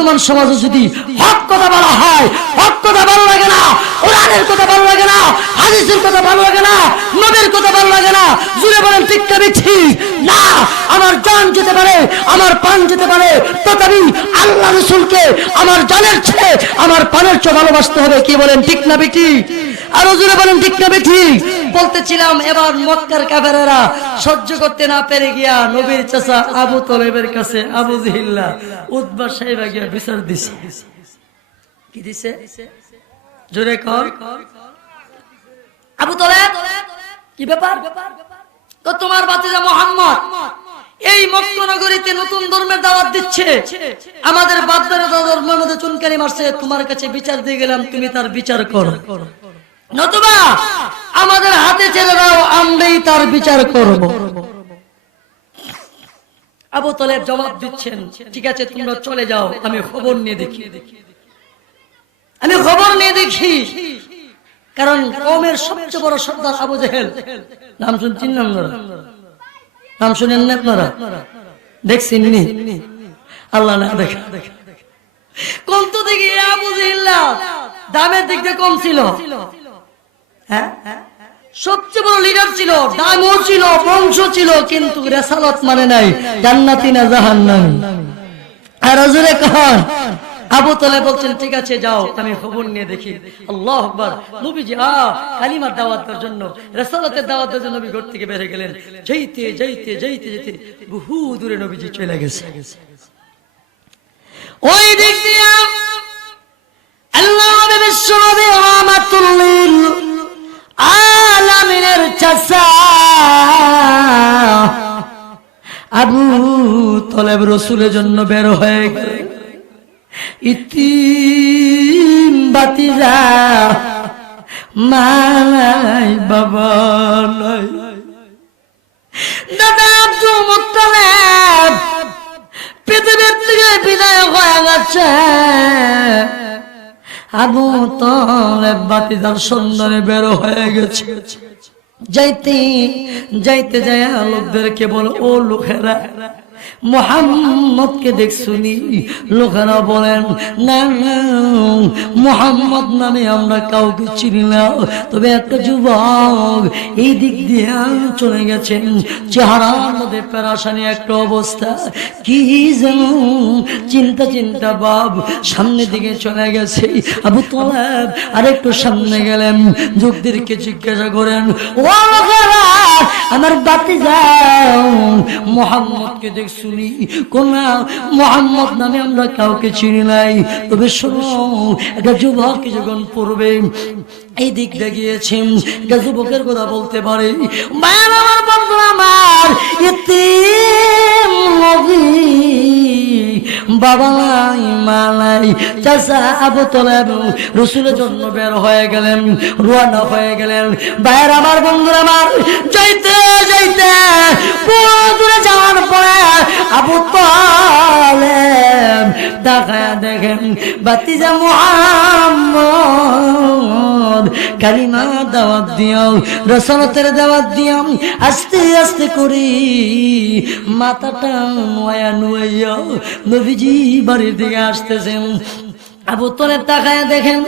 বর্তমান সমাজে যদি হক কথা বলা হয়, হক কথা ভালো লাগে না, কোরআনের কথা ভালো লাগে না, হাদিসের কথা ভালো লাগে না, নবীর কথা ভালো লাগে না, জুড়ে বলেন ঠিক না ঠিক না? আমার জান যেতে পারে, আমার পান যেতে পারে, তথাপি আল্লাহ রাসূলকে আমার জানের চেয়ে আমার পানের চেয়ে ভালোবাসতে হবে। কি বলেন ঠিক না ঠিক? আরো জোরে বলেন ঠিক না ঠিক? বলতেছিলাম এবার মক্কার কাফেররা সহ্য করতে না পেরে গিয়া নবীর চাচা আবু তলেবের কাছে আবু জিহিল্লা উতবা সাহেবা গিয়া বিচার দিছে। কি দিছে? জোরে কর। আবু তলেব কি ব্যাপার? তো তোমার ভাতিজা মুহাম্মদ এই মক্কা নগরীতে নতুন ধর্মের দাওয়াত দিচ্ছে, আমাদের বাপদাদা ধর্মের মধ্যে চুনকারি মারছে, তোমার কাছে বিচার দিয়ে গেলাম, তুমি তার বিচার করো, নতুবা আমাদের হাতে ছেড়ে দাও, আমরাই তার বিচার করব। আবু তলেব জবাব দিচ্ছেন, ঠিক আছে তোমরা চলে যাও, আমি খবর নিয়ে দেখি, আমি খবর নিয়ে দেখি। কারণ কওমের সবচেয়ে বড় সর্দার আবু জেহেল, নাম শুনছেন না আপনারা? নাম শুনেন না আপনারা? দেখছেন নি? আল্লাহ না দেখা কোন তো দেখি আবু জেহেল দামের দিক দিয়ে কম ছিল, হ্যাঁ সবচেয়ে বড় লিডার ছিল, দামও ছিল, বংশ ছিল, কিন্তু রিসালাত মানে নাই, জান্নাতি না জাহান্নামী। আর হুজুরে কখন আবু তলেব বলছেন ঠিক আছে যাও, আমি খবর নিয়ে দেখি। আল্লাহু আকবার। নবীজি কালিমার দাওয়াতের জন্য, রিসালাতের দাওয়াতের জন্য নবী ঘর থেকে বের হয়ে গেলেন। যাইতে যাইতে যাইতে যেতে বহু দূরে নবীজি চলে গেছে। ওই দিক দিয়ে আল্লাহ নবী বিশ্বনবী রাহমাতুল লিল আলামিনের চাচা আবু তলেব রাসূলের জন্য বের হয়ে গেলেন। ইতিম বাতিজা, মা নাই, বাবা নাই, দাদা আব্দুল মুত্তালিব পৃথিবীর থেকে বিদায় হয়ে গেছে। আবু তলেব বাতিজার সন্ধানে বের হয়ে গেছে। যাইতে যাইতে যায় লোকদেরকে বল, ও লোকেরা মুহাম্মদকে দেখছুনি? লোকেরা বলেন না না, মুহাম্মদ নামে আমরা কাউকে চিনি না, তবে একটা যুবক এই দিক দিয়ে চলে গেছেন, চেহারার মধ্যে পেরেশানি একটা অবস্থা, কি যেন চিন্তা চিন্তা ভাব, সামনের দিকে চলে গেছে। আবু তলেব আরেকটু সামনে গেলেন, যুবকদেরকে জিজ্ঞাসা করেন, ও লোকেরা আমার ভাতিজা মুহাম্মদকে দেখছুনি? কোন মুহাম্মদ নামে আমরা কাউকে চিনি নাই, তবে শোনো একটা যুবক যখন পূর্বে এই দিক দিয়ে গিয়েছেন, একটা যুবকের কথা বলতে পারে। মায়ের আমার বন্ধুরা, আমার ইতিম নবী, বাবা নাই, মা নাই। চাচা আবু তলেব রাসূলের জন্য বের হয়ে গেলেন, রওনা হয়ে গেলেন। ভাইয়ের আমার, বন্ধুরা আমার, যাইতে যাইতে পুরো দূরে যাওয়ার পরে আবু তলেব দেখায়া দেখেন ভাতিজা মুহাম্মদ কালিমা দাওয়াত দিও, রাসূলের দাওয়াত দিও, আস্তে আস্তে করি মাথাটা নোয়া নোয়া নবীজি বাড়ির দিকে আসতেছেন। আবু তলেব তাকায়া দেখেন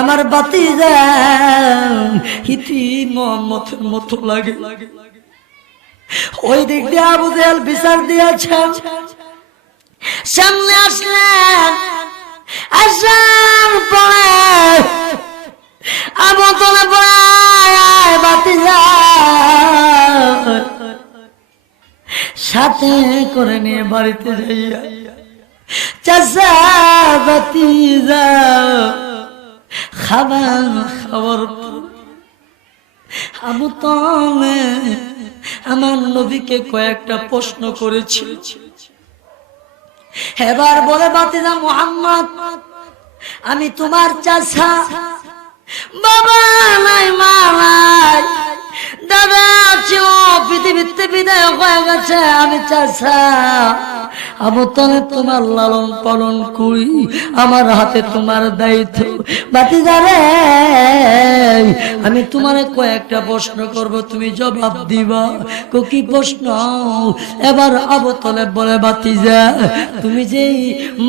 আমার ভাতিজা ইতি মুহাম্মদের মতো লাগে। ওই দিক দিয়ে আবু জেহেল বিচার দিয়েছেন। সামনে আসলেন, আসার পরে আবু তলেব ভাতিজা সাথে করে নিয়ে বাড়িতে যাইয়া, চাচা ভাতিজা খাবার খাবার আবু তলেব আমার নবীকে কয়েকটা প্রশ্ন করেছি। এবার বলে, ভাতিজা মুহাম্মদ আমি তোমার চাচা, বাবা নাই, মা নাই, দাদা ছিল পৃথিবীতে বিদায় হয়ে গেছে, আমি চাচা আবু তালেব তোমার লালন পালন করি, আমার হাতে তোমার দায়িত্ব। ভাতিজারে আমি তোমারে কয়েকটা প্রশ্ন করব, তুমি জবাব দিবা। কি প্রশ্ন? এবার আবু তালেব বলে, ভাতিজা তুমি যে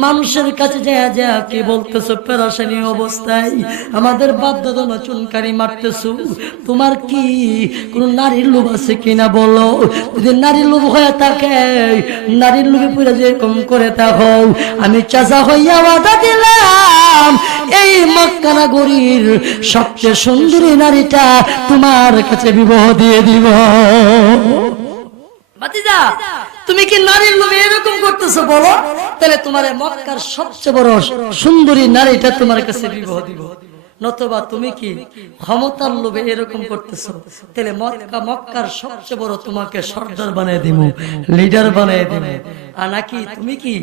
মানুষের কাছে যা যা কি বলতেছো পেরেশানি অবস্থায়, আমাদের বাধ্যতা চুনকারি মারতেছো, তোমার কি কোন নারীর লোভ আছে কিনা বলো? যদি নারীর লোভ হয়ে থাকে, নারীর লোভে পুরো যে কম করে থাকো, আমি চাচা হইয়া ওয়াদা দিলাম এই মক্কা নগরীর সবচেয়ে সুন্দরী নারীটা তোমার কাছে বিবাহ দিয়ে দিব। ভাতিজা তুমি কি নারীর লোভে এরকম করতেছো বলো? তাহলে তোমার মক্কার সবচেয়ে বড় সুন্দরী নারীটা তোমার কাছে বিবাহ দিব। নতুবা তুমি কি ক্ষমতার লোভে এরকম করতেছো? তাহলে মক্কার সবচেয়ে বড় তোমাকে সর্দার বানিয়ে দিব, লিডার বানিয়ে দিব। আর নাকি তুমি কি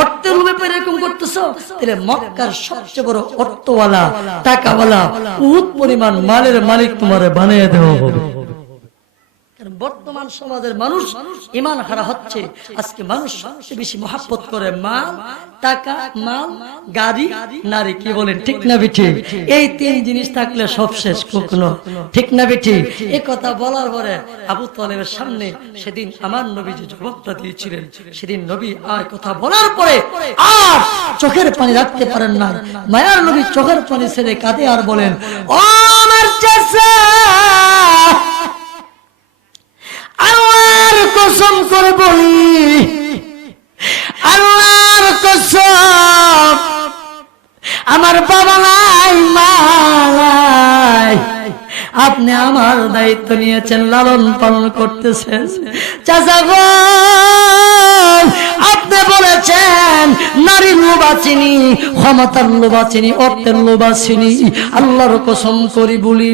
অর্থের লোভে এরকম করতেছো? তাহলে মক্কার সবচেয়ে বড় অর্থওয়ালা, টাকাওয়ালা, বহুত পরিমাণ মালের মালিক তোমারে বানিয়ে দেওয়া হবে। বর্তমান সমাজের মানুষ ঈমান হারা হচ্ছে। আজকে মানুষ সবচেয়ে বেশি মহব্বত করে মাল, টাকা, মাল, গাড়ি, নারী। কি বলেন ঠিক না বেঠিক? এই তিন জিনিস থাকলে সব শেষ, কখনো ঠিক না বেঠিক? এই কথা বলার পরে আবু তালেবের সামনে সেদিন আমার নবী যে জবাবটা দিয়েছিলেন, সেদিন নবী আর কথা বলার পরে আর চোখের পানি রাখতে পারেন না। মায়ার নবী চোখের পানি ছেড়ে কাঁদে আর বলেন, ও আমার চাচা, আল্লাহর কসম করে বলি, আল্লাহর কসম, আমার বাবা নাই, মা নাই, আপনি আমার দায়িত্ব নিয়েছেন, লালন পালন করতেছেন। চাচা গো, আপনি বলেছেন নারীর লোভ চিনি, ক্ষমতার লোভ চিনি, অর্থের লোভ চিনি। আল্লাহর কসম করি বলি,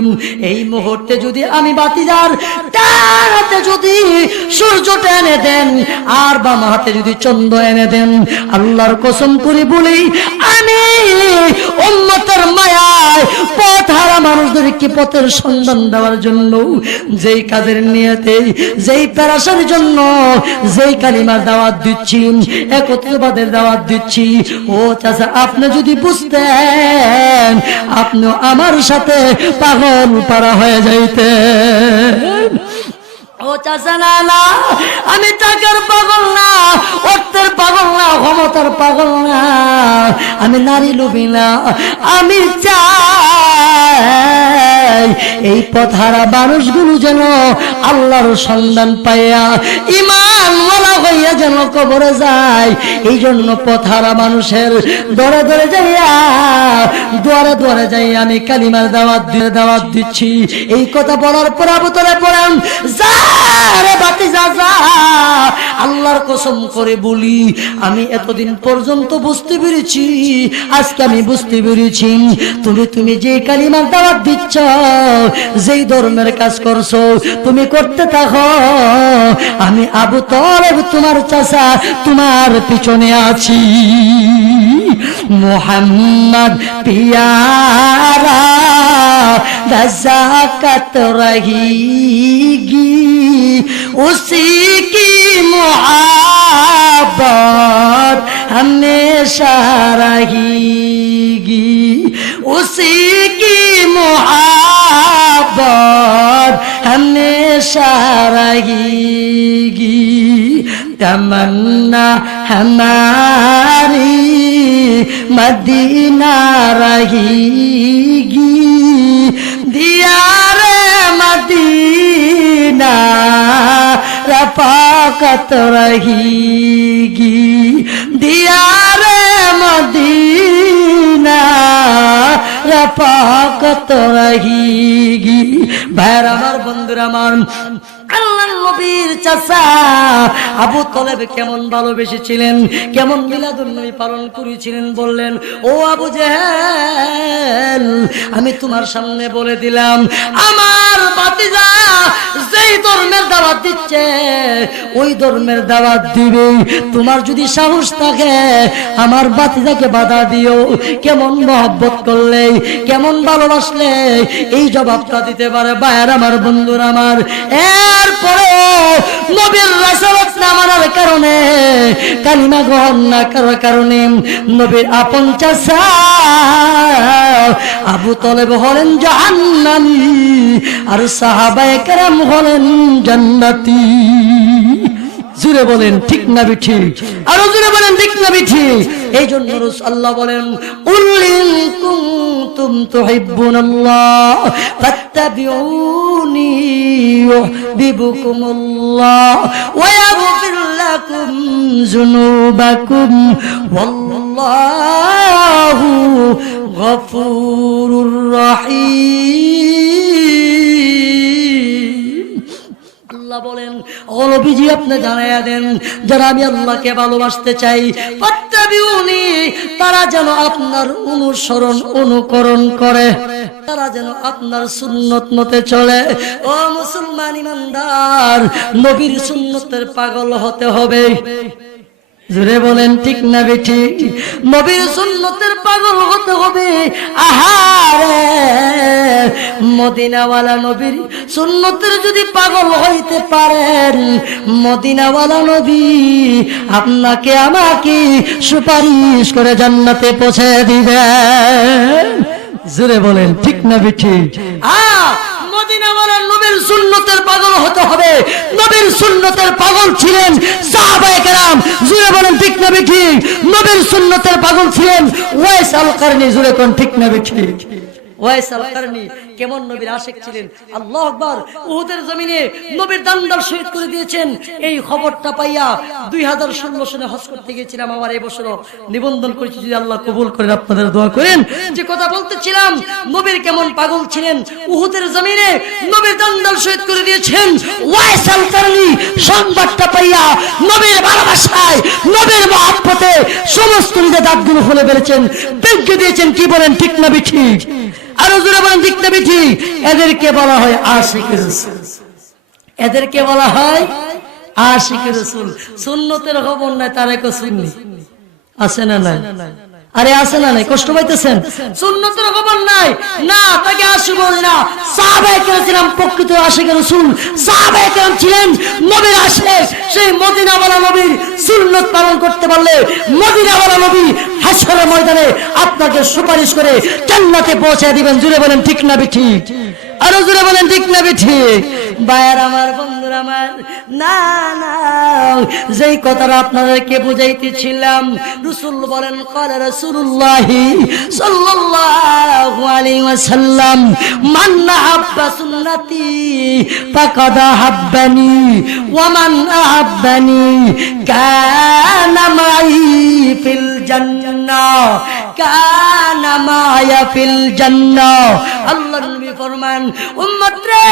এই মুহূর্তে যদি আমি ভাতিজার ডান হাতে যদি সূর্যটা এনে দেন আর বাম হাতে যদি চন্দ্র এনে দেন, আল্লাহর কসম করি বলি, আমি উম্মতের মায়ায় পথ হারা মানুষদেরকে পথের সন্ধান দেওয়ার জন্য, যেই কাজের নিয়তে, যেই পেরাশার জন্য, যেই কালিমার দাওয়াত দিচ্ছি, একত্রবাদের দাওয়াত দিচ্ছি, ও চাচা আপনি যদি বুঝতেন, আপনি আমার সাথে পাগল পারা হয়ে যাইতেন। ও চাচা না না, আমি টাকার পাগল না, অর্থের পাগল না, ক্ষমতার পাগল না, আমি নারী লোভী না। আমি চাই এই পথহারা মানুষগুলো যেন আল্লাহর সন্ধান পাইয়া ঈমানওয়ালা হইয়া যেন কবরে যায়। এই জন্য পথহারা মানুষের দরে দরে যাইয়া, দুয়ারে দুয়ারে যাই আমি কালিমার দাওয়াত দিচ্ছি। এই কথা বলার পর আবু তালেব বলেন, যা রে ভাতিজা যা, আল্লাহর কসম করে বলি, আমি এতদিন পর্যন্ত বুঝতে পেরেছি, আজকে আমি বুঝতে পেরেছি, তুমি যে কালিমার দাওয়াত দিচ্ছ, যেই ধর্মের কাজ করছো, তুমি করতে থাকো, আমি আবু তালেব তোমার চাচা তোমার পিছনে আছি। মোহাম্মদ পিয়ারা नज़ाकत रहेगी, उसी की मुहब्बत हमेशा रहेगी, उसी की मुहब्बत हमेशा रहेगी। तमन्ना हमारी मदीना रहेगी, दियारे मदीना रफाकत रहेगी, दियारे मदीना रफाकत रहेगी। भाइर आमार, बंधुरा आमार, আল্লাহর নবীর চাচা আবু তলেব কেমন ভালোবেসেছিলেন, কেমন মিলাদুন নবী পালন করেছিলেন বললেন, ও আবু জেহেল, আমি তোমার সামনে বলে দিলাম, আমার ভাতিজা যেই ধর্মের দাওয়াত দিচ্ছে ওই ধর্মের দাওয়াত দিবে। তোমার যদি সাহস থাকে আমার ভাতিজাকে বাধা দিও। কেমন মহব্বত করলে, কেমন ভালোবাসলে এই জবাবটা দিতে পারে ভাইয়ার আমার, বন্ধুরা আমার। এরপরে নবীর রাসূলত না মানার কারণে, কালিমা গ্রহণ না করার কারণে নবীর আপন চাচা আবু তলেব হলেন জাহান্নামী আর সাহাবায়ে কেরাম হলেন জান্নাতি। জুড়ে বলেন ঠিক না ঠিক? আরো জুড়ে বলেন ঠিক না ঠিক? এই জন্য আল্লাহ বলেন, কুল ইন কুনতুম তুহিব্বুনাল্লাহ ফাত্তাবিউনি ইউহিব্বুকুমুল্লাহ ওয়া ইয়াগফির লাকুম যুনুবাকুম ওয়াল্লাহু গফুরুর রহিম। আল্লাহ বলেন, ও নবীজি আপনি জানাইয়া দেন, যারা আমি আল্লাহকে ভালোবাসতে চাই, ফাত্তাবিউনি, তারা যেন আপনার অনুসরণ অনুকরণ করে, তারা যেন আপনার সুন্নত মতে চলে। ও মুসলমান ইমানদার, নবীর সুন্নতের পাগল হতে হবে। জোরে বলেন ঠিক না বেঠিক? নবীর সুন্নতের পাগল হতে হবে। আহারে, মদিনাওয়ালা নবীর সুন্নতের যদি পাগল হইতে পারেন, মদিনাওয়ালা নবী আপনাকে আমাকে সুপারিশ করে জান্নাতে পৌঁছে দিবেন। জোরে বলেন ঠিক না বেঠিক? মদিনাওয়ালা নবীর সুন্নতের পাগল হতে হবে। নবীর সুন্নতের পাগল ছিলেন সাহাবায়ে কেরাম। জোরে বলেন ঠিক না বেঠিক? নবীর সুন্নতের পাগল ছিলেন ওয়াইস আল কারনী। জোরে কোন ঠিক না বেঠিক? ওয়াইস আল কারনী কেমন নবীর আশিক ছিলেন। আল্লাহু আকবার। উহুদের জমিনে নবীর দান্দার শহীদ করে দিয়েছেন। এই খবরটা পাইয়া 2016 সালে হজ করতে গিয়েছিলাম। আমার এই বছর নিবন্ধন করেছি, যদি আল্লাহ কবুল করেন আপনাদের দোয়া করেন। যে কথা বলতেছিলাম, নবীর কেমন পাগল ছিলেন। উহুদের জমিনে নবীর দান্দার শহীদ করে দিয়েছেন ওয়াইস আল কারনী। সংবাদটা পাইয়া নবীর ভালোবাসায়, নবীর মহব্বতে সমস্ত নিজের দাঁতগুলো খুলে ফেলেছেন, বেঁকে দিয়েছেন। কি বলেন ঠিক না ঠিক? আরো জোরে বলেন ঠিক না ঠিক? এদেরকে বলা হয় আশিকে রাসূল। এদেরকে বলা হয় আশিকে রাসূল। সুন্নতের খবর নাই, তারেক সুন্নি আছে না নাই? আরে আছে না নাই? কষ্ট পাইতেছেন? সুন্নতের খবর নাই না, তাকে আশিক বলে না। সাহাবায়ে কেরাম ছিলেন প্রকৃত আশিকে রাসূল। সাহাবায়ে কেরাম ছিলেন নবীর আশিক। সেই মদিনাওয়ালা নবীর সুন্নত পালন করতে পারলে মদিনাওয়ালা নবী হাশরের ময়দানে আপনাকে সুপারিশ করে জান্নাতে পৌঁছে দিবেন। জুড়ে বলেন ঠিক না ঠিক? আরো জোরে বলেন ঠিক না ঠিক? ভাইয়ার আমার, বন্ধুরা আমার, না না, যেই কথাটা আপনাদেরকে বুঝাইতেছিলাম, রাসূল বলেন, ক্বালা রাসূলুল্লাহ সাল্লাল্লাহু আলাইহি ওয়াসাল্লাম, মান আহাব্বা সুন্নতি ফাকাদ আহাব্বানি ওয়া মান আহাব্বানি কানা মাই ফিল জান্নাহ, কানা মায়া ফিল জান্নাহ। আল্লাহর নবী ফরমান, উম্মত রে,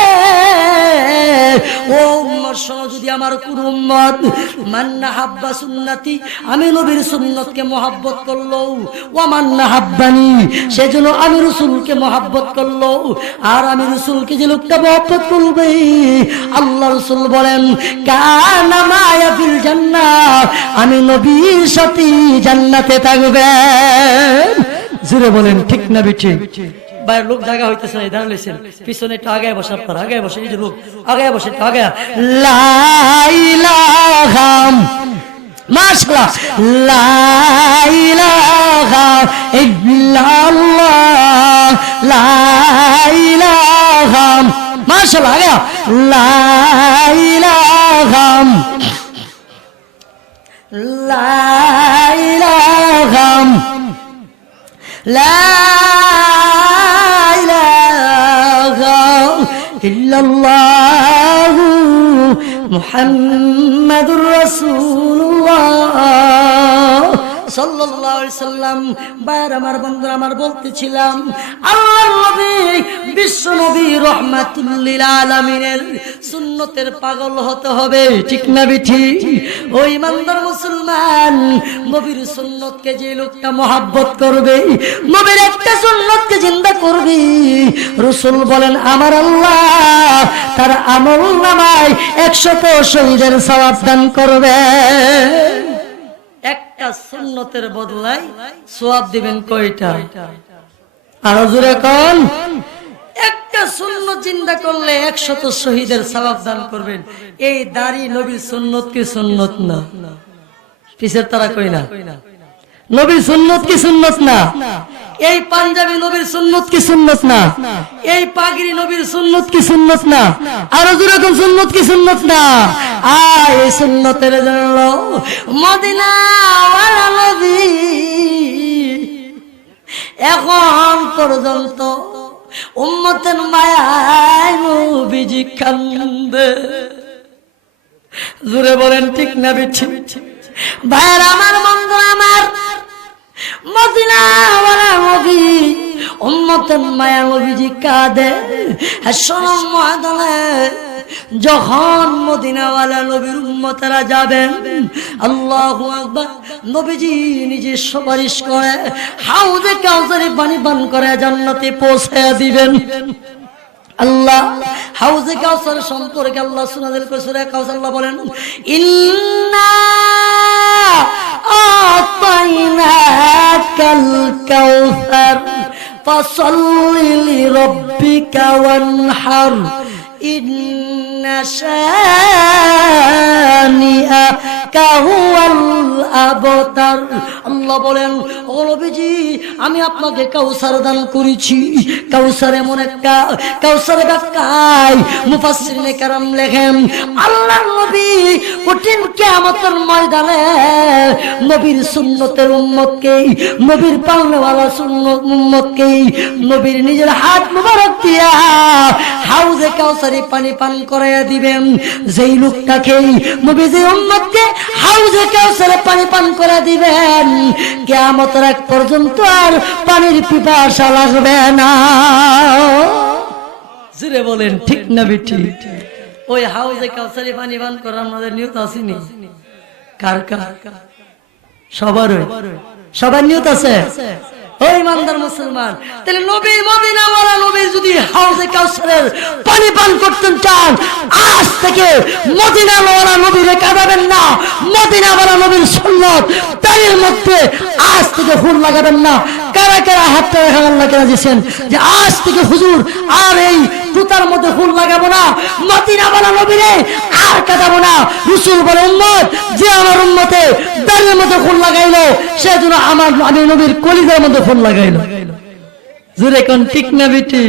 ও উম্মত শোনো, যদি আমার কোন উম্মত মান আহাব্বা সুন্নতি, আমি নবীর সুন্নতকে মহব্বত করলো, ওয়া মান আহাব্বানি, সেজন্য আমি রাসূলকে মহব্বত করলো, আর আমি রাসূলকে যে লোকটা মহব্বত করবে, আল্লাহ রাসূল বলেন, কানা মায়া ফিল জান্নাহ, আমি নবীর সাথে জান্নাতে থাকবে। জোরে বলেন ঠিক না ঠিক? বাইরের লোক জায়গা হইতেছে না, দাঁড়াইছেন পিছনে একটু আগে বসে, আপনারা আগে বসে, এই যে লোক আগে বসে, একটু আগে। লা ইলাহা, মাশাআল্লাহ, লা ইলাহা ইল্লাল্লাহ, লা ইলাহা, মাশাআল্লাহ, আগে, লা ইলাহা, লা ইলাহা, লা ইলাহা ইল্লাল্লাহ মুহাম্মাদুর রাসূলুল্লাহ সাল্লাল্লাহু আলাইহি সাল্লাম। ভাইয়ের আমার, বন্ধুরা আমার, বলতেছিলাম আল্লাহর নবী বিশ্ব নবী রাহমাতুল লিল আলামিনের সুন্নতের পাগল হতে হবে, ঠিক না ঠিক? ওই ইমানদার মুসলমান, নবীর সুন্নতকে যে লোকটা মহব্বত করবে, নবীর একটা সুন্নতকে জিন্দা করবে, রাসূল বলেন আমার আল্লাহ তার আমলনামায় 100 শহীদের সওয়াব দান করবে। একটা সুন্নতের বদলায় সওয়াব দিবেন কয়টা? আরো জোরে কোন? একটা সুন্নত জিন্দা করলে 100 শহীদের সওয়াব দান করবেন। এই দাড়ি নবীর সুন্নত কি সুন্নত না? পিছের তারা কই না নবীর সুন্নত কি সুন্নত না? এই পাঞ্জাবি নবীর সুন্নত কি সুন্নত না? এই পাগড়ি নবীর সুন্নত কি সুন্নত না? আরো যেরকম সুন্নত কি সুন্নত না? এই সুন্নতের জন্য মদিনা ওয়ালা নবী এখন পর্যন্ত উম্মতের মায়ায় নবীজি কান্দে। জোরে বলেন ঠিক না বেঠিক? ভাইরা আমার, বন্ধু আমার, মদিনা ওয়ালা নবী উম্মতের মায়া নবীজি কাঁদে। শরম ময়দানে যখন মদিনাওয়ালা নবীর উম্মতেরা যাবেন, আল্লাহু আকবার, নবীজি নিজে সুপারিশ করে হাউজে কাউসারে পানি পান করে জান্নাতে পৌঁছে দিবেন। আল্লাহ হাউজে কাউসার সম্পর্কে আল্লাহ সুনাদের সূরা কাউসার আল্লাহ বলেন ইন্না আতাইনাকাল কাউসার ফাসাল্লি লিরাব্বিকা ওয়ানহার ইন্না শানিআকা হুয়াল আবতার। আল্লাহ বলেন ও নবীজি আমি আপনাকে কাউসার দান করেছি। কাউসার এমন একটা, কাউসারের ব্যাখ্যায় মুফাসসিরিনে কেরাম লেখেন আল্লাহর নবী কঠিন কিয়ামতের ময়দানে নবীর সুন্নতের উম্মতকে, নবীর পালনেওয়ালা সুন্নত উম্মতকে নবীর নিজের হাত মুবারক দিয়া হাউজে কাউসারে পানি পান করাইয়া দিবেন। যেই লোকটাকে নবী যে উম্মতকে হাউজে কাউসারে পানি পান করে দিবেন, কিয়ামতের আগ পর্যন্ত আর পানির পিপাসা লাগবে না। জোরে বলেন ঠিক না বেঠিক? ওই হাউজে কাউসারে পানি পান করার আমাদের নিয়ত আসেনি? কার কার? সবার নিয়ত আছে? ওই ইমানদার মুসলমান, তাহলে নবী মদিনাওয়ালা নবী যদি হাউজে কাউসারের পানি পান করতেন চান, আজ থেকে মদিনাওয়ালা নবীরে কাঁদাবেন না। মদিনাওয়ালা নবীর সুন্নত তার মধ্যে আজ থেকে ফুল লাগাবেন না। কারা কারা হাতটা দেখান আল্লাহকে রাজিছেন যে আজ থেকে হুজুর আর এই জুতার মধ্যে ফুল লাগাবো না, মদিনাওয়ালা নবীরে আর কাঁদাবো না। রাসূল বলে উম্মত যে আমার উম্মতে দাঁড়ের মধ্যে ফুল লাগাইলো সেজন্য আমি নবীর কলিজার মধ্যে ফুল লাগাইলো। জোরে কোন ঠিক না বেটি?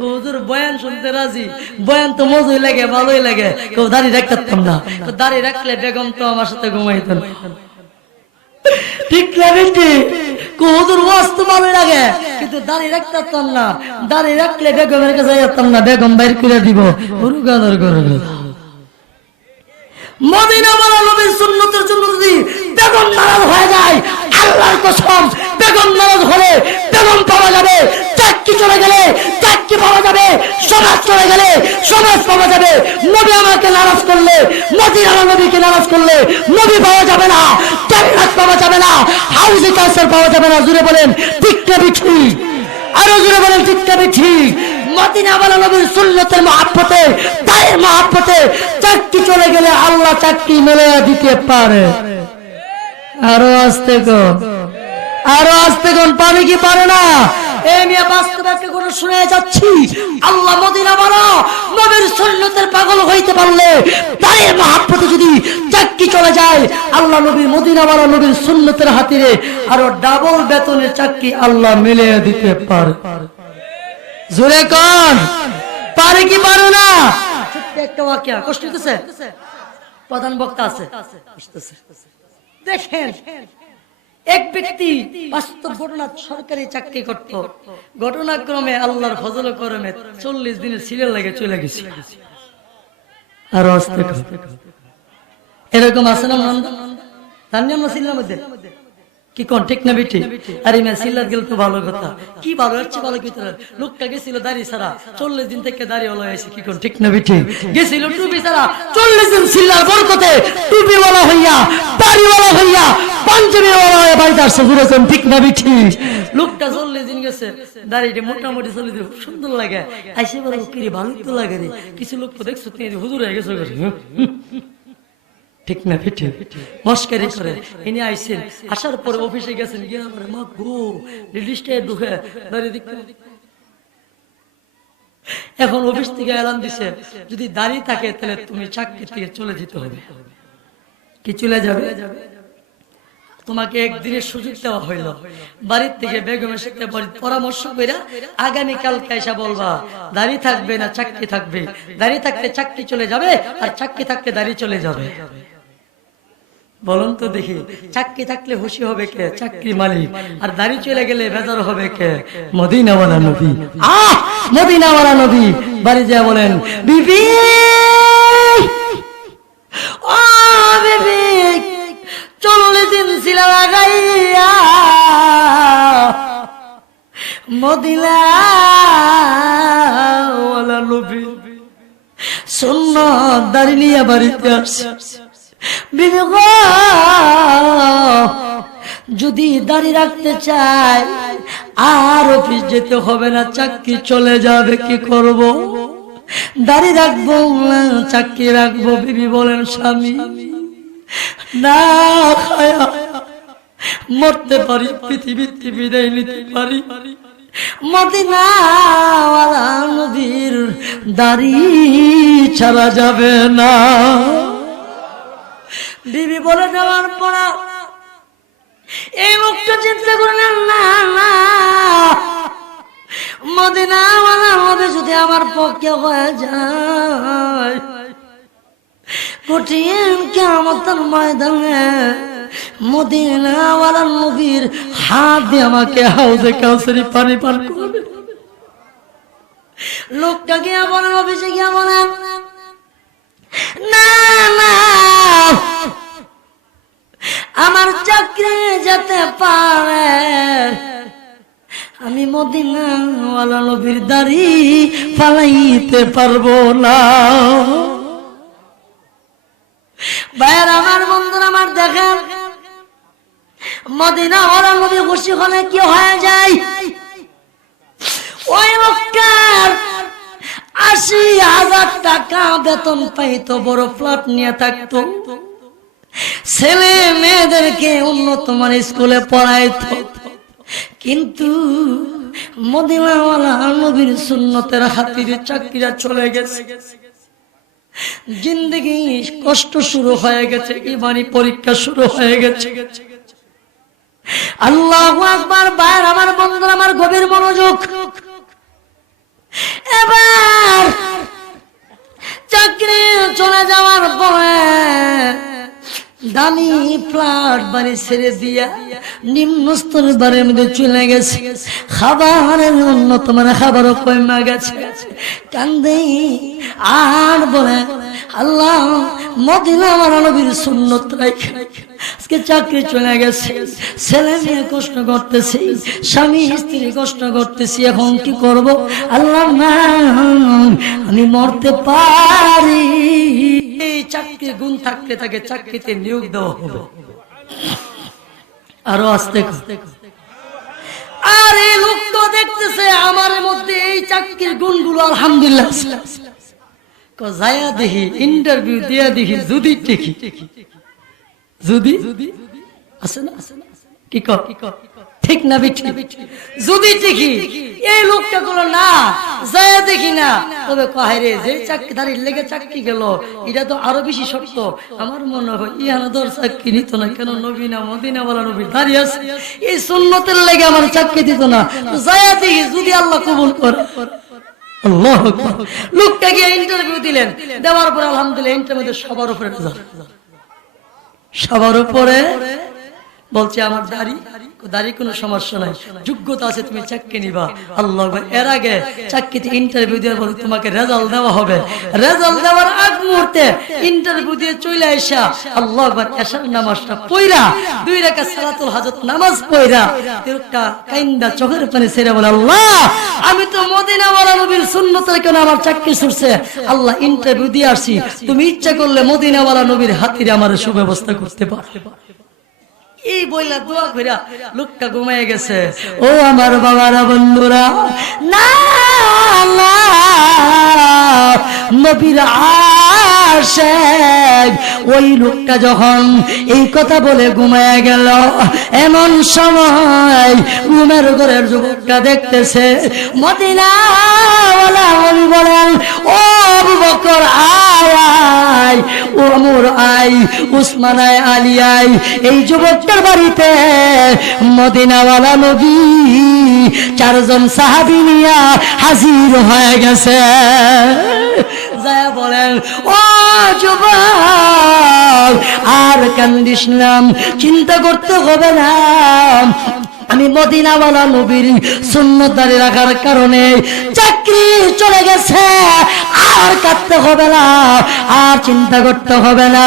হুজুর বয়ান শুনতে রাজি, বয়ান তো মজাই লাগে, ভালোই লাগে। কেউ দাড়ি রাখতাম না, দাড়ি রাখলে বেগম তো আমার সাথে ঘুমাইতেন, ঠিক না বেটি? হুজুর ওয়াজ তো ভালো লাগে কিন্তু দাড়ি রাখতাম না, দাড়ি রাখলে বেগমের কাছে যাইতাম না, বেগম বাইর করে দিব। মদিনাওয়ালা নবীর সুন্নতের জন্য যদি বেগম নারাজ হয়ে যায়, আল্লাহর কসম বেগম নারাজ হলে বেগম পাওয়া যাবে, চাকরি চলে গেলে চাকরি পাওয়া যাবে, সমাজ চলে গেলে সমাজ পাওয়া যাবে। নবী আমাকে নারাজ করলে, মদিনাওয়ালা নবীকে নারাজ করলে নবী পাওয়া যাবে না, জান্নাত পাওয়া যাবে না, হাউজে কাউসার পাওয়া যাবে না। জুড়ে বলেন ঠিক না বেঠিক? আরো জুড়ে বলেন ঠিক না বেঠিক? মদিনাওয়ালা নবীর সুন্নতের মহব্বতে, তার মহব্বতে চাকরি চলে গেলে আল্লাহ চাকরি মেলে দিতে পারে। আরো আসতে কোন, আরো আসতে কোন, পারে কি পারে না? এই নিয়ে বাস্তবকে কোন শুনে যাচ্ছি। আল্লাহ মদিনাওয়ালা নবীর সুন্নতের পাগল হইতে পারলে, তার মহব্বতে যদি চাকরি চলে যায়, আল্লাহ নবীর মদিনাওয়ালা নবীর সুন্নতের হাতিরে আরো ডাবল বেতনের চাকরি আল্লাহ মেলে দিতে পারে। জোরে কোন, পারে কি পারে না? ছোট্ট একটা ওয়াকিয়া, কষ্ট হইতেছে? প্রধান বক্তা আছে, দেখেন এক ব্যক্তি বাস্তব ঘটনা, সরকারি চাকরি করত, ঘটনাক্রমে আল্লাহর ফজল করমে 40 দিনের সিরিয়াল লাগে চলে গেছে। আর এরকম আছে না? জানি আমরা সিরিয়ালের মধ্যে কি কোন ঠিক না বেটি? আরে মা সিল্লাত গেল তো ভালো কথা, কি ভালো হচ্ছে ভালো কি তোর লোকটা গেছিল দাড়ি ছাড়া 40 দিন থেকে দাড়ি ওলা হয়েছে, কি কোন ঠিক না বেটি? গেছিল টুপি ছাড়া 40 দিন সিল্লার বরকতে টুপি ওলা হইয়া দাড়ি ওলা হইয়া পাঞ্জাবি ওলা হয়ে বাড়িতে আসছে, বুঝেছেন ঠিক না বেটি? লোকটা 40 দিন গেছে দাড়িটা মোটামুটি 40 দিন খুব সুন্দর লাগে, আইসে বলে কি রে ভালো তো লাগে রে, কিছু লোক তো দেখছো তুমি হুজুর হয়ে গেছো ঠিক না বেটি? মস্কারি করে ইনি আইছেন, আসার পরে অফিসে গেছেন, গিয়ে আমার মা গো লিস্টে ঢুকে দাঁড়িয়ে দেখতে, এখন অফিস থেকে এলান দিছে যদি দাঁড়িয়ে থাকে তাহলে তুমি চাকরি থেকে চলে যেতে হবে। কি চলে যাবে? তোমাকে একদিনের সুযোগ দেওয়া হইল, বাড়ির থেকে বেগমের সাথে পরামর্শ করে আগামীকালকে এসে বলবা দাঁড়িয়ে থাকবে না চাকরি থাকবে, দাঁড়িয়ে থাকতে চাকরি চলে যাবে আর চাকরি থাকতে দাঁড়িয়ে চলে যাবে। বলুন তো দেখি, চাকরি থাকলে খুশি হবে কে? চাকরি মালিক। আর দাড়ি চলে গেলে বেজার হবে কে? মদিনাওয়ালা নবী। মদিনাওয়ালা নবী বাড়ি যা বলেন বিবি ও বিবি 40 দিন সিলা লাগাইয়া মদিনাওয়ালা নবী সুন্নাত দাড়ি নিয়ে বাড়িতে আসছে। যদি দাড়ি রাখতে চায় আর অফিস যেতে হবে না, চাকরি চলে যাবে, কি করব? দাড়ি রাখবো না চাকরি রাখবো? বিবি বলেন স্বামী না খায়া মরতে পারি, পৃথিবীতে বিদায় নিতে পারি, মদিনাওয়ালা নবীর দাড়ি ছাড়া যাবে না। বিবি বলে যাওয়ার পর এই মুখটা চিন্তা করলেন না না মদিনাওয়ালা নবী যদি আমার পক্ষে হয়ে যায় কঠিন কিয়ামতের ময়দানে মদিনাওয়ালা নবীর হাত দিয়ে আমাকে হাউজে কাউসারি পানি পান করবে। লোকটা গিয়া বলেন, অফিসে গিয়া বলেন না না আমার চাকরি যেতে পারে, আমি মদিনাওয়ালা নবীর দাড়ি ফালাইতে পারবো না। ভাইয়ের আমার, বন্ধুরা আমার, দেখেন মদিনাওয়ালা নবী খুশি হলে কি হয়ে যায়? ওই লোকটার 80,000 টাকা বেতন পাইতো, বড় ফ্ল্যাট নিয়ে থাকতো, ছেলে মেয়েদেরকে উন্নত মানের স্কুলে পড়াইতো, কিন্তু মদিনাওয়ালা নবীর সুন্নতের খাতিরে চাকরিটা চলে গেছে, জিন্দেগি কষ্ট শুরু হয়ে গেছে, ইমানি পরীক্ষা শুরু হয়ে গেছে। আল্লাহু আকবার। ভাইয়ের আমার, বন্ধুরা আমার, গভীর মনোযোগ। এবার চাকরি চলে যাওয়ার পরে দামি ফ্ল্যাট বাড়ি ছেড়ে দিয়া নিম্ন স্তরের বাড়ির মধ্যে চলে গেছে, খাবারের উন্নত মানের খাবারও কমে গেছে, কান্দে আর বলে আল্লাহ মদিনাওয়ালা নবীর সুন্নত রাখে আজকে চাকরি চলে গেছে, ছেলে মেয়ে কষ্ট করতেছি, স্বামী স্ত্রী কষ্ট করতেছি, এখন কি করব? আল্লাহ না আমি মরতে পারি, এই চাকরি গুণ থাকতে থাকে চাকরিতে নিয়োগ দেওয়া হবে। আরো আস্তে আস্তে। আর এই লোক তো দেখতেছে আমার মধ্যে এই চাকরির গুণগুলো আলহামদুলিল্লাহ, যায়া দেখি ইন্টারভিউ দিয়া দেখি যদি দেখি যদি আছে না কি ঠিক না বিঠি? যদি দেখি এই লোকটা গুলো না যায় দেখি না, তবে কয় রে যে চাকরিদারির লেগে চাকরি গেল এটা তো আরো বেশি শক্ত, আমার মনে হয় ইহানাদর চাকরি নিত না, কেন নবী না মদিনাওয়ালা নবী দাঁড়িয়ে আছে, এই সুন্নতের লেগে আমার চাকরি দিত না, যায় দেখি যদি আল্লাহ কবুল করে। আল্লাহু আকবার। লোকটা গিয়ে ইন্টারভিউ দিলেন, দেওয়ার পর আলহামদুলিল্লাহ ইন্টারভিউতে সবার উপরে রেজাল্ট, সবার উপরে বলছে আমার দাড়ি দাড়ি কোনো সমস্যা নাই, যোগ্যতা আছে, তুমি চাকরি নিবা। আল্লাহ এর আগে চাকরিতে ইন্টারভিউ দেওয়ার পর তোমাকে রেজাল্ট দেওয়া হবে, রেজাল্ট দেওয়ার আগ মুহূর্তে ইন্টারভিউ দিয়ে চলে আসা আল্লাহ আকবার এশার নামাজটা পয়রা 2 রাকাত সালাতুল হাজত নামাজ পয়রা তিরটা কাইন্দা চোখের পানি ছেড়ে বলে, আল্লাহ আমি তো মদিনাওয়ালা নবীর সুন্নতের কেন আমার চাকরি ছুটছে, আল্লাহ ইন্টারভিউ দিয়ে আসি, তুমি ইচ্ছা করলে মদিনাওয়ালা নবীর হাতিরে আমার সুব্যবস্থা করতে পারবে। এই বইলা দোয়া কইরা লোকটা ঘুমিয়ে গেছে। ও আমার বাবারা বন্ধুরা, না নবীর আশিক ওই লোকটা যখন এই কথা বলে ঘুমিয়ে গেল, এমন সময় ঘুমের ঘরের যুবকটা দেখতেছে মদিনাওয়ালা নবী বলেন, ও আবু বকর আয়, ওমর আয়, উসমান আয়, আলী আয়। এই যুবকটার বাড়িতে মদিনাওয়ালা নবী 4 জন সাহাবী নিয়া হাজির হয়ে গেছে। যায় বলেন, ও যুবক আর কান্দিস না, চিন্তা করতে হবে না, আমি মদিনাওয়ালা নবীর সুন্নত দাঁড়িয়ে রাখার কারণে চাকরি চলে গেছে, আর কাঁদতে হবে না, আর চিন্তা করতে হবে না।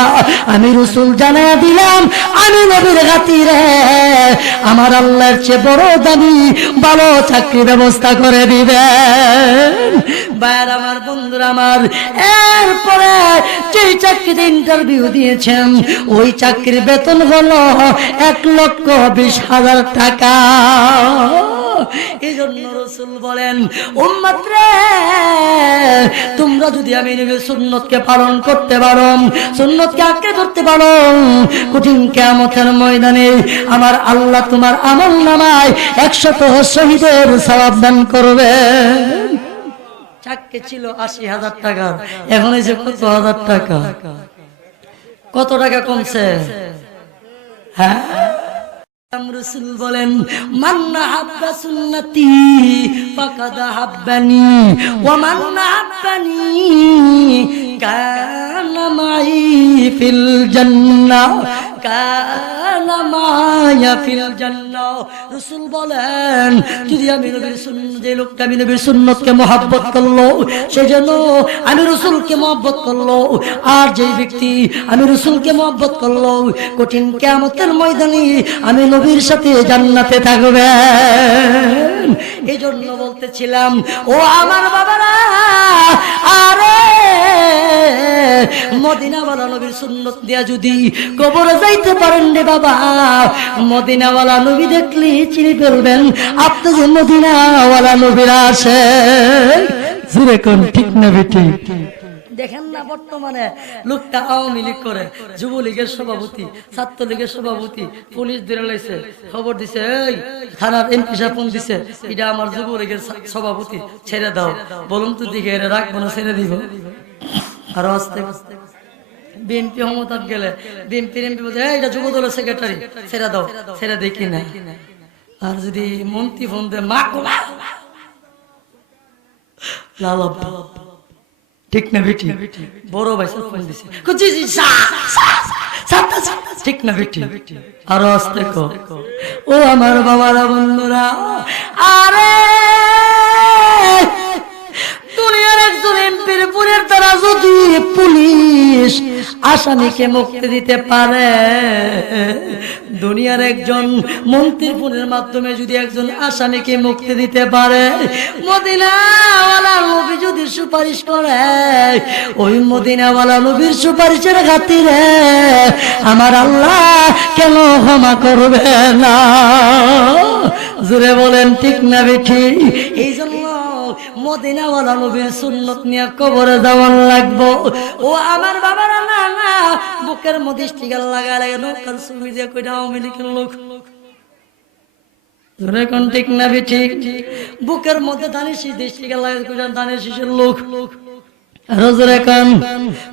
আমি রাসূল জানায়া দিলাম, আমি নবীর খাতিরে আমার আল্লাহর চেয়ে বড় দামি ভালো চাকরি ব্যবস্থা করে দিবেন। ভাইয়ার আমার, বন্ধুরা আমার, এরপরে যে চাকরিতে ইন্টারভিউ দিয়েছেন ওই চাকরির বেতন হলো 1,20,000 টাকা। এই জন্য রাসূল বলেন, উম্মত রে তোমরা যদি আমি নবীর সুন্নতকে পালন করতে পারো, সুন্নতকে আঁকড়ে ধরতে পারো, কঠিন কিয়ামতের ময়দানে আমার আল্লাহ তোমার আমলনামায় 100 শহীদের সওয়াব দান করবে। চাকরি ছিল 80,000 টাকা, এখন এসে কত হাজার টাকা, কত টাকা কমছে? হ্যাঁ, রাসূল বলেন, মান আহাব্বা সুন্নতি ফাকাদ আহাব্বানি ওয়া মান আহাব্বানি কানা মাই ফিল জান্নাহ, কানা মায়া ফিল জান্নাহ। রাসূল বলেন, যদি আমি নবীর সুন্নাত, যে লোকটা আমি নবীর সুন্নতকে মহব্বত করলো সেজন্য আমি রাসূলকে মহব্বত করলো, আর যে ব্যক্তি আমি রাসূলকে মহব্বত করলো কঠিন কিয়ামতের ময়দানে আমি নবীর সাথে জান্নাতে থাকবে। এই জন্য বলতেছিলাম, ও আমার বাবারা, আরে মদিনাওয়ালা নবীর সুন্নত দিয়া যদি কবরে যাইতে পারেন রে বাবা, মদিনাওয়ালা নবী দেখলে চিনি ফেলবেন আপনি যে মদিনাওয়ালা নবীর আসে। যেরকম ঠিক না বেটি? দেখেন না বর্তমানে লোকটা আওয়ামী লীগ করে, যুবলীগের সভাপতি, ছাত্রলীগের সভাপতি, পুলিশ ধরে লাইছে, খবর দিছে, এই থানার এমপি সাহেব ফোন দিছে, এটা আমার যুবলীগের সভাপতি, ছেড়ে দাও। বলুন তো দিকে এরা রাখবো না ছেড়ে দিব? আরো আসতে বিএনপি ক্ষমতাত গেলে বিএনপির এমপি বলছে, এটা যুব দলের সেক্রেটারি, ছেড়ে দাও, ছেড়ে দেখি না। আর যদি মন্ত্রী ফোন দেয়, মা লাল, ঠিক না বেটি? বড় ভাই ফোন দিছে, ঠিক না বেটি? আরো আসতে কো। ও আমার বাবারা, বন্ধুরা, আরে দুনিয়ার একজন এমপির পুরের দ্বারা যদি পুলিশ আসামিকে মুক্তি দিতে পারে, দুনিয়ার একজন মন্ত্রীর ফোনের মাধ্যমে যদি একজন আসামিকে মুক্তি দিতে পারে, মদিনাওয়ালা নবী যদি সুপারিশ করে, ওই মদিনাওয়ালা নবীর সুপারিশের খাতিরে আমার আল্লাহ কেন ক্ষমা করবে না? জোরে বলেন ঠিক না বেঠি? এই জন্য মদিনাওয়ালা নবীর সুন্নত নিয়ে কবরে যাওয়ার লাগবো। ও আমার বাবারা, না না, বুকের মধ্যে স্টিকার লাগায় লাগে নৌকার ছবি দিয়ে কইটা আওয়ামী লীগের লোক, ঠিক না বেঠি? বুকের মধ্যে ধানের শীষ স্টিকার লাগায় কইটা ধানের শীষের লোক,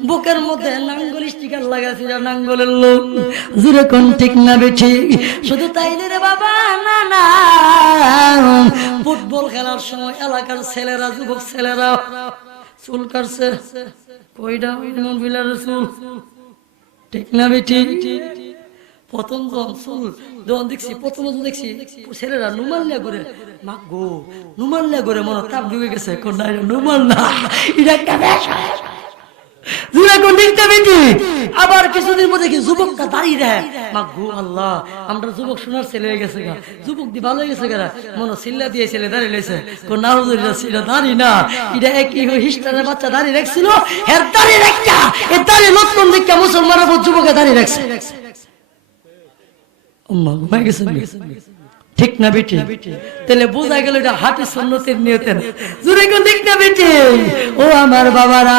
বুকের মধ্যে নাঙ্গল স্টিকার লাগাইছিল নাঙ্গলের লোক, যেরকম ঠিক না বেঠি? শুধু তাই রে বাবা, না না, ফুটবল খেলার সময় এলাকার ছেলেরা, যুবক ছেলেরা চুল কাটছে, কইটা মহিলার চুল, ঠিক না বেঠি? প্রথম যখন দেখছি ছেলেরা নুমাল নিয়ে ঘুরে, মা গো নুমাল নিয়ে ঘুরে, মনে তাপ ঢুকে গেছে, নুমাল না, এটা একটা পেশা। আবার কিছুদিন মধ্যে কি যুবকটা দাঁড়িয়ে দেয়, মা গো আল্লাহ, আমরা যুবক শোনার ছেলে হয়ে গেছে গা, যুবক দি ভালো হয়ে গেছে গা, মনে চিল্লা দিয়ে ছেলে দাঁড়িয়ে লেছে, এটা দাঁড়িয়ে না, এটা এক হিস্টারের বাচ্চা দাঁড়িয়ে রাখছিল, এর দাঁড়িয়ে রাখা এর দাঁড়িয়ে নতুন দিকে মুসলমানের যুবকে দাঁড়িয়ে রাখছে। ঠিক না বেটি? তাহলে বোঝা গেল এটা হাটি সুন্নতের নিয়তের। জোরে কোন ঠিক না বেটি? ও আমার বাবারা,